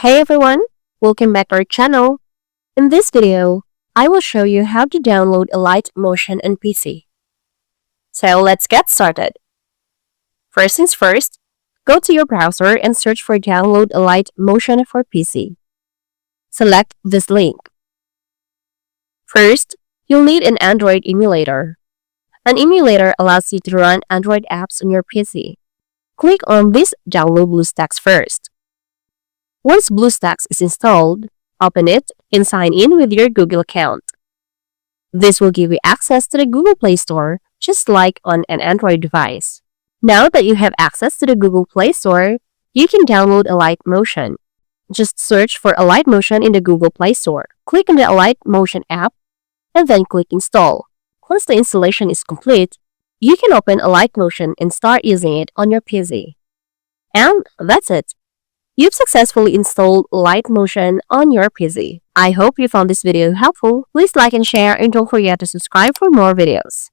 Hey everyone, welcome back to our channel. In this video, I will show you how to download Alight Motion on PC. So let's get started. First things first, go to your browser and search for Download Alight Motion for PC. Select this link. First, you'll need an Android emulator. An emulator allows you to run Android apps on your PC. Click on this Download BlueStacks first. Once BlueStacks is installed, open it and sign in with your Google account. This will give you access to the Google Play Store, just like on an Android device. Now that you have access to the Google Play Store, you can download Alight Motion. Just search for Alight Motion in the Google Play Store. Click on the Alight Motion app and then click Install. Once the installation is complete, you can open Alight Motion and start using it on your PC. And that's it. You've successfully installed Alight Motion on your PC. I hope you found this video helpful. Please like and share and don't forget to subscribe for more videos.